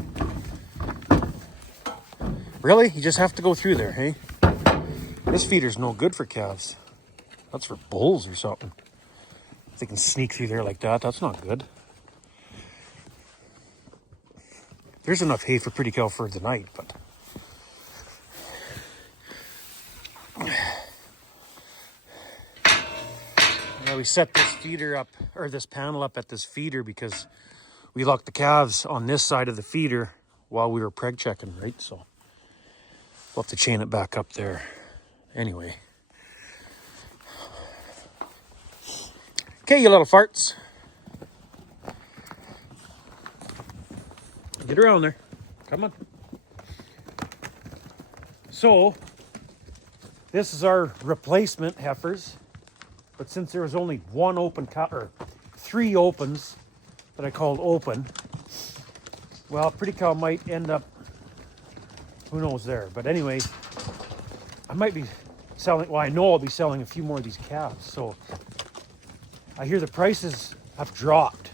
Really? You just have to go through there, hey? This feeder's no good for calves. That's for bulls or something. If they can sneak through there like that, that's not good. There's enough hay for Pretty Cow for the night, but... Now we set this feeder up, or this panel up at this feeder because we locked the calves on this side of the feeder while we were preg checking, right? So we'll have to chain it back up there. Anyway. Okay, you little farts. Get around there. Come on. So, this is our replacement heifers. But since there was only one open cow, or 3 opens that I called open, well, Pretty Cow might end up, who knows there. But anyway, I might be selling, well, I know I'll be selling a few more of these calves. So I hear the prices have dropped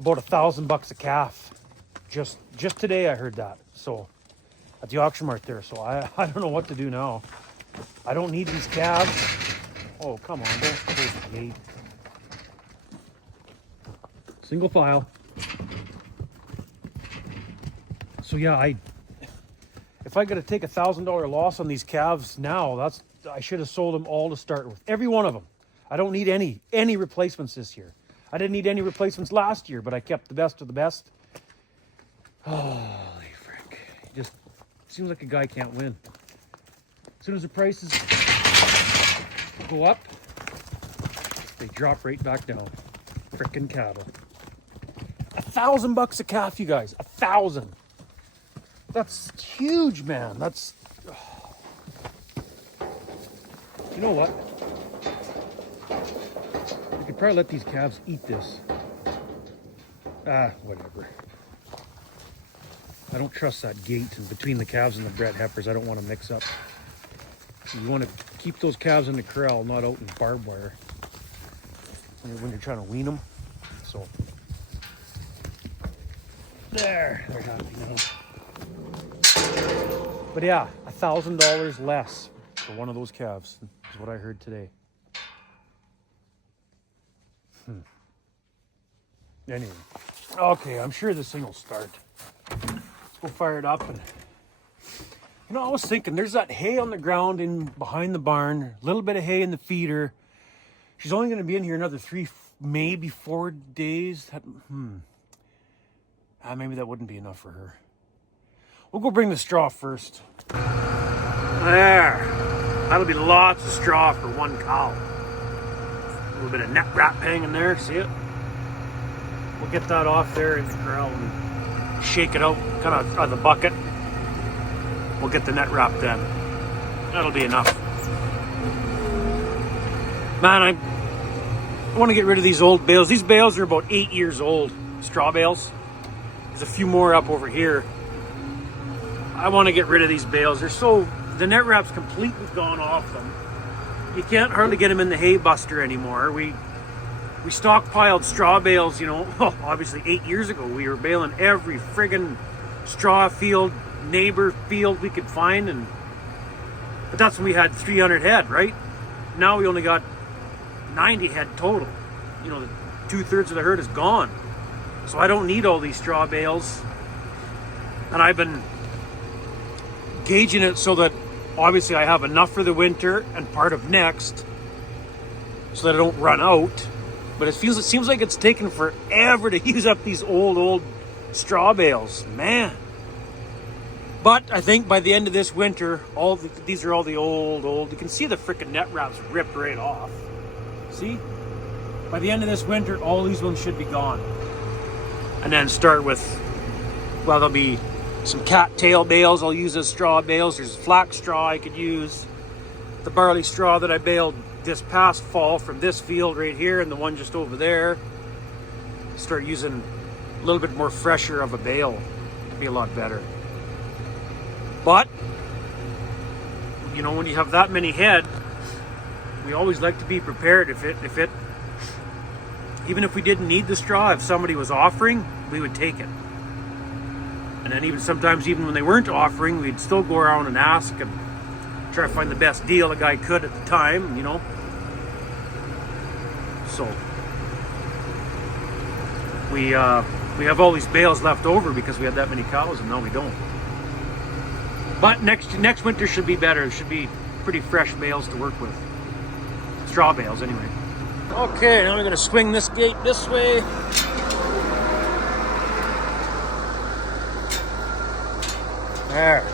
about $1,000 a calf. Just today I heard that. So at the auction mart there. So I don't know what to do now. I don't need these calves. Oh, come on, don't close the gate. Single file. So yeah, if I got to take $1,000 loss on these calves now, I should have sold them all to start with. Every one of them. I don't need any replacements this year. I didn't need any replacements last year, but I kept the best of the best. Holy frick. It just seems like a guy can't win. As soon as the prices go up, they drop right back down. Frickin' cattle. $1,000 a calf, you guys. 1,000. That's huge, man. That's... Oh. You know what? You could probably let these calves eat this. Whatever. I don't trust that gate, and between the calves and the bred heifers, I don't want to mix up. You want to keep those calves in the corral, not out in barbed wire when you're trying to wean them. So they're happy now. But yeah, $1,000 less for one of those calves is what I heard today. Anyway, okay, I'm sure this thing will start. Let's go fire it up. And you know, I was thinking, there's that hay on the ground in behind the barn, a little bit of hay in the feeder. She's only going to be in here another 3, maybe 4 days. Maybe that wouldn't be enough for her. We'll go bring the straw first. There. That'll be lots of straw for one cow. A little bit of net wrap hanging there, see it? We'll get that off there in the corral and shake it out, kind of out of the bucket. We'll get the net wrap then. That'll be enough. Man, I want to get rid of these old bales. These bales are about 8 years old, straw bales. There's a few more up over here. I want to get rid of these bales. The net wrap's completely gone off them. You can't hardly get them in the hay buster anymore. We stockpiled straw bales, you know, obviously 8 years ago. We were baling every friggin' straw field, neighbor field we could find, but that's when we had 300 head, right? Now we only got 90 head total. You know, 2/3 of the herd is gone. So I don't need all these straw bales. And I've been gauging it so that obviously I have enough for the winter and part of next so that I don't run out. But it seems like it's taken forever to use up these old straw bales. Man. But I think by the end of this winter, these are all the old. You can see the freaking net wraps ripped right off. See? By the end of this winter, all these ones should be gone. And then start with, well, there'll be some cattail bales I'll use as straw bales. There's flax straw I could use. The barley straw that I baled this past fall from this field right here and the one just over there. Start using a little bit more fresher of a bale. It'd be a lot better. But, you know, when you have that many head, we always like to be prepared. Even if we didn't need the straw, if somebody was offering, we would take it. And then even when they weren't offering, we'd still go around and ask and try to find the best deal a guy could at the time, you know. So we have all these bales left over because we had that many cows, and now we don't. But next winter should be better. It should be pretty fresh bales to work with. Straw bales, anyway. Okay, now we're going to swing this gate this way. There.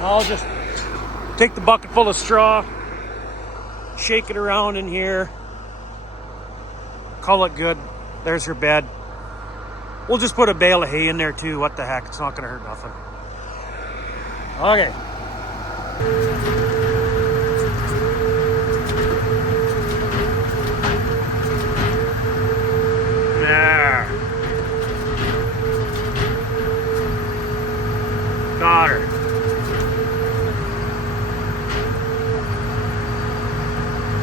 I'll just take the bucket full of straw, shake it around in here, call it good. There's her bed. We'll just put a bale of hay in there too. What the heck? It's not going to hurt nothing. Okay. There. Got her.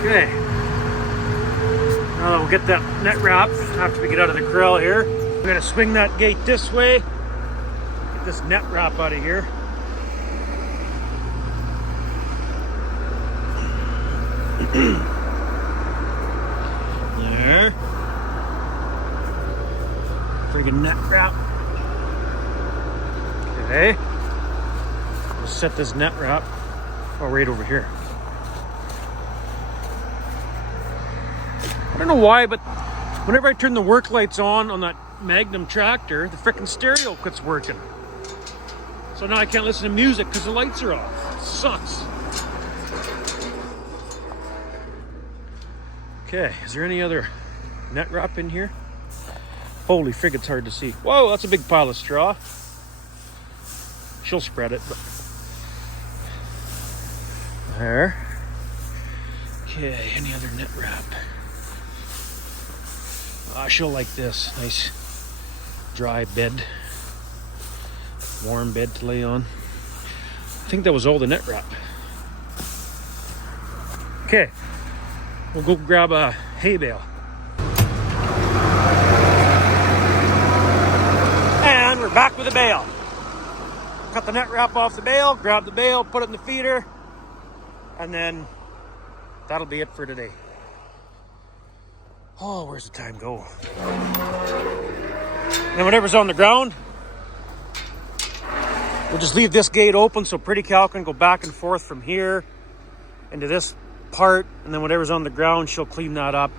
Okay. Now we'll get that net wrap after we get out of the corral here. We're going to swing that gate this way. Get this net wrap out of here. There. Friggin' net wrap. Okay. We'll set this net wrap right over here. I don't know why, but whenever I turn the work lights on that Magnum tractor, the frickin' stereo quits working. So now I can't listen to music because the lights are off. It sucks. Okay, is there any other net wrap in here? Holy frig, it's hard to see. Whoa, that's a big pile of straw. She'll spread it, but there. Okay, any other net wrap? She'll like this. Nice dry bed. Warm bed to lay on. I think that was all the net wrap. Okay, we'll go grab a hay bale. And we're back with a bale. Cut the net wrap off the bale, grab the bale, put it in the feeder, and then that'll be it for today. Oh, where's the time go? And whatever's on the ground, we'll just leave this gate open so Pretty Cow can go back and forth from here into this part, and then whatever's on the ground, she'll clean that up.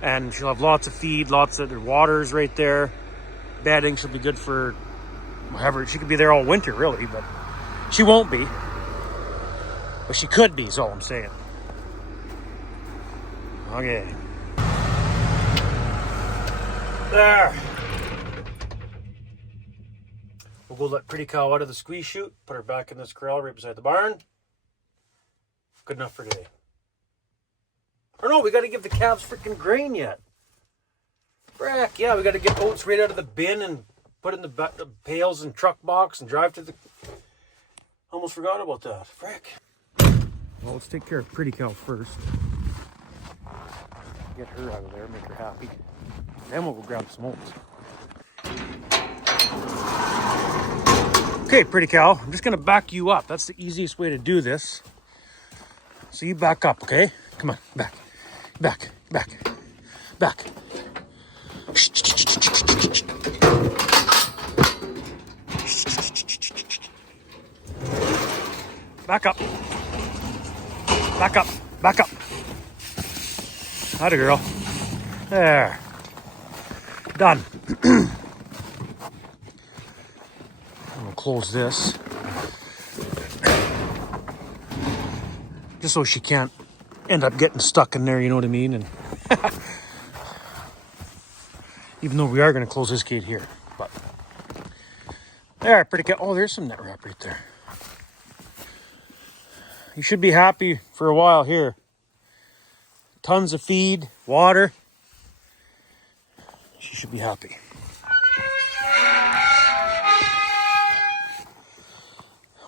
And she'll have lots of feed, lots of waters right there. Bedding, she'll be good for whatever. She could be there all winter, really, but she won't be. But she could be, is all I'm saying. Okay. There. We'll go let Pretty Cow out of the squeeze chute, put her back in this corral right beside the barn. Good enough for today. Or no, we got to give the calves freaking grain yet. Frack, yeah, we got to get oats right out of the bin and put it in the pails and truck box and drive to the... Almost forgot about that. Frack. Well, let's take care of Pretty Cow first. Get her out of there, make her happy. Then we'll go grab some oats. Okay, Pretty Cow, I'm just going to back you up. That's the easiest way to do this. So you back up, okay? Come on, back. Back. Back up. Back up. Atta girl. There. Done. close this. Just so she can't end up getting stuck in there, you know what I mean? And even though we are going to close this gate here. But there, pretty good. Oh, there's some net wrap right there. You should be happy for a while here. Tons of feed, water. She should be happy.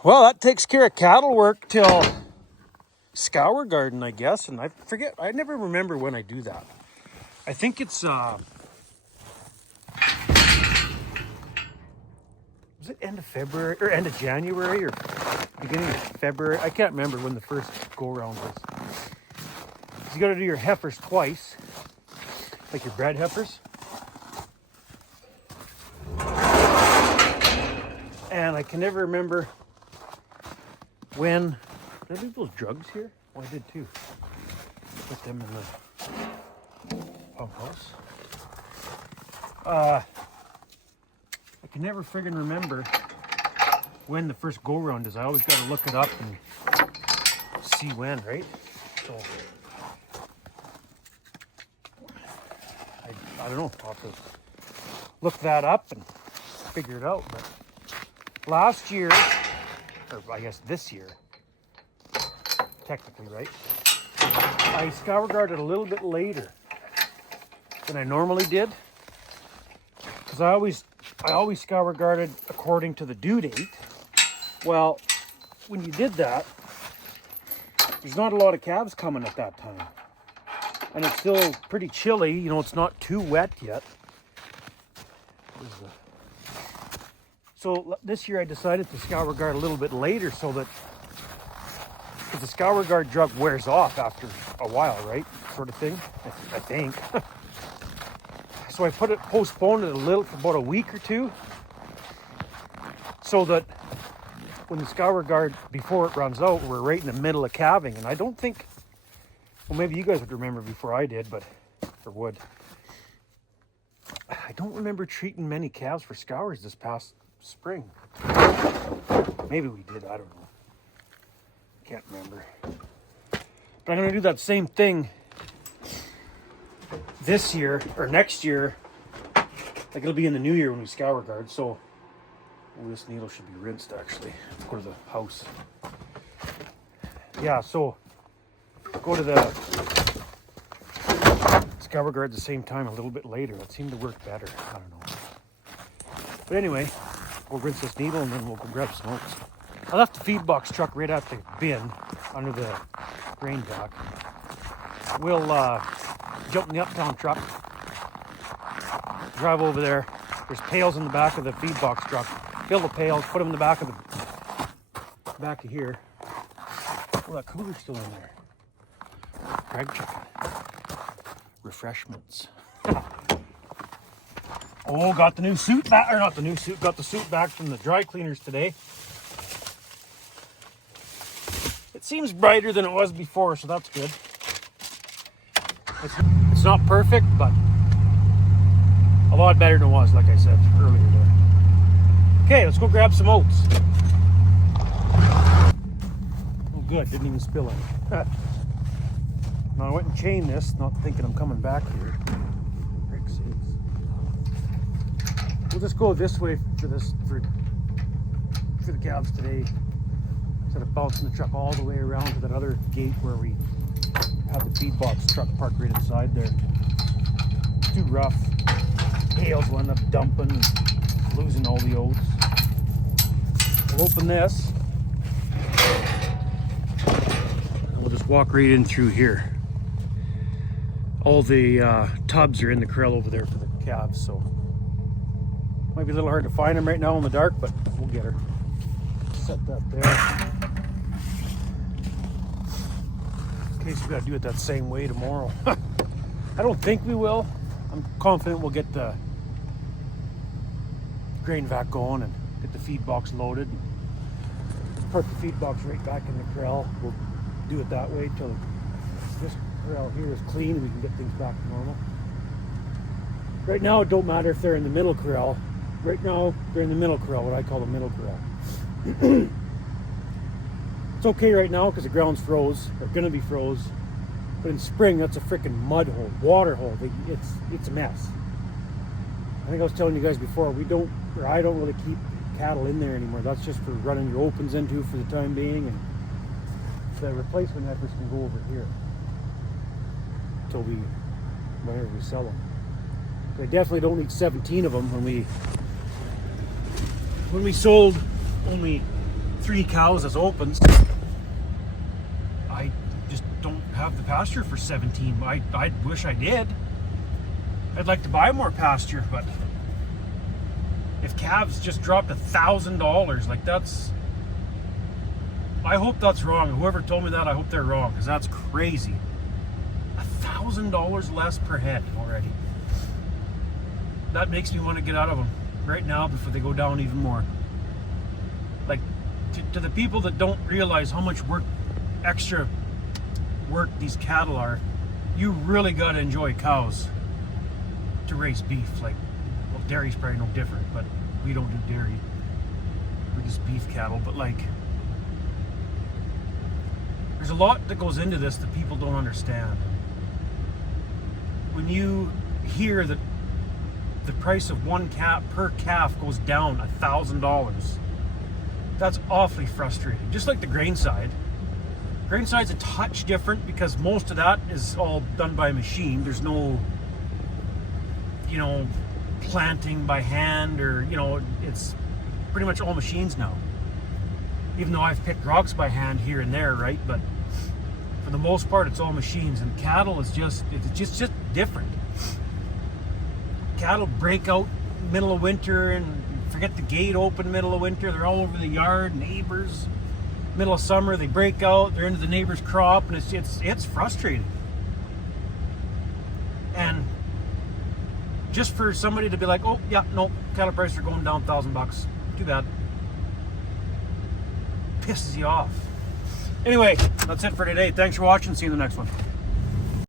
Well, that takes care of cattle work till scour garden, I guess. And I forget, I never remember when I do that. I think it's, was it end of February, or end of January, or beginning of February? I can't remember when the first go-around was. You gotta do your heifers twice, like your bred heifers. And I can never remember when. Did I leave those drugs here? Oh, I did too. Put them in the pump house. I can never friggin' remember when the first go-round is. I always gotta look it up and see when, right? So I don't know. I'll have to look that up and figure it out. But last year, or I guess this year, technically, right? I scour guarded a little bit later than I normally did, because I always scour guarded according to the due date. Well, when you did that, there's not a lot of calves coming at that time, and it's still pretty chilly. You know, it's not too wet yet. So this year I decided to scour guard a little bit later, so that, because the scour guard drug wears off after a while, right? Sort of thing, I think. So I postponed it a little for about a week or two, so that when the scour guard, before it runs out, we're right in the middle of calving. And I don't think, well, maybe you guys would remember before I did, but, or would. I don't remember treating many calves for scours this past spring. Maybe we did, I don't know. Can't remember. But I'm gonna do that same thing this year, or next year. Like, it'll be in the new year when we scour guard. So, oh, this needle should be rinsed actually. Go to the house. Yeah, so go to the scour guard at the same time a little bit later. That seemed to work better. I don't know. But anyway, we'll rinse this needle and then we'll go grab some oats. I left the feed box truck right at the bin under the grain dock. We'll jump in the uptown truck, drive over there. There's pails in the back of the feed box truck. Fill the pails, put them in the back of here. Oh, that cooler's still in there. Preg chicken. Refreshments. Oh, got the new suit back, or not the new suit, got the suit back from the dry cleaners today. It seems brighter than it was before, so that's good. It's not perfect, but a lot better than it was, like I said earlier there. Okay, let's go grab some oats. Oh, good, didn't even spill any. Now I went and chained this, not thinking I'm coming back here. Frick's sakes. We'll just go this way for the calves today, instead of bouncing the truck all the way around to that other gate where we have the feed box truck parked right inside there. It's too rough. Hails will end up dumping and losing all the oats. We'll open this and we'll just walk right in through here. All the tubs are in the corral over there for the calves, so might be a little hard to find them right now in the dark, but we'll get her. Set that there. In case we gotta do it that same way tomorrow. I don't think we will. I'm confident we'll get the grain vac going and get the feed box loaded. Park the feed box right back in the corral. We'll do it that way till this corral here is clean and we can get things back to normal. Right now it don't matter if they're in the middle corral. right now they're in the middle corral, what I call the middle corral. It's okay right now because the ground's froze, or gonna be froze. But in spring, that's a freaking mud hole, water hole. It's a mess. I think I was telling you guys before, I don't really keep cattle in there anymore. That's just for running your opens into for the time being, and the replacement heifers can go over here until whenever we sell them. I definitely don't need 17 of them. When we sold only 3 cows as opens, I just don't have the pasture for 17. I wish I did. I'd like to buy more pasture, but if calves just dropped $1,000, like I hope that's wrong. Whoever told me that, I hope they're wrong, because that's crazy. $1,000 less per head already. That makes me want to get out of them right now before they go down even more. Like, to the people that don't realize how much extra work these cattle are, you really got to enjoy cows to raise beef. Like, well, dairy's probably no different, but we don't do dairy. We're just beef cattle. But like, there's a lot that goes into this that people don't understand. When you hear that the price of one calf per calf goes down $1,000, that's awfully frustrating. Just like the grain side. Grain side's a touch different because most of that is all done by machine. There's no, planting by hand, or it's pretty much all machines now. Even though I've picked rocks by hand here and there, right? But for the most part, it's all machines. And cattle is just different. Cattle break out middle of winter and forget the gate open middle of winter. They're all over the yard, neighbors. Middle of summer, they break out. They're into the neighbor's crop, and it's frustrating. And just for somebody to be like, oh yeah, no, cattle prices are going down $1,000. Too bad. Pisses you off. Anyway, that's it for today. Thanks for watching. See you in the next one.